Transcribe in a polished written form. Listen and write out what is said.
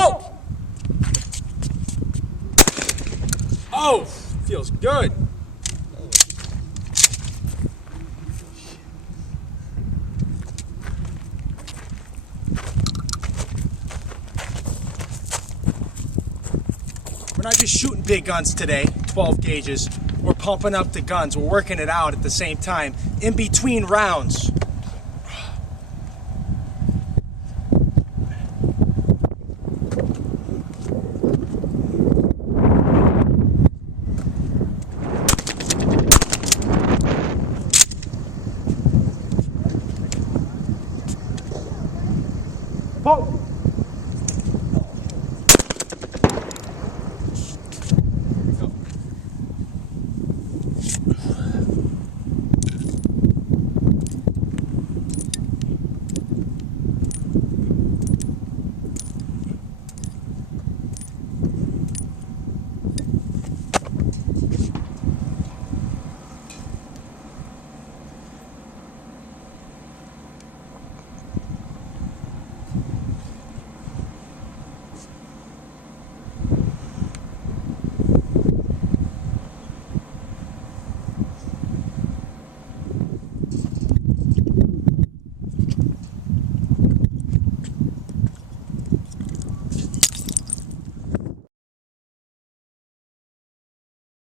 Pull! Oh, feels good. We're not just shooting big guns today, 12 gauges. We're pumping up the guns. We're working it out at the same time, in between rounds. Pull!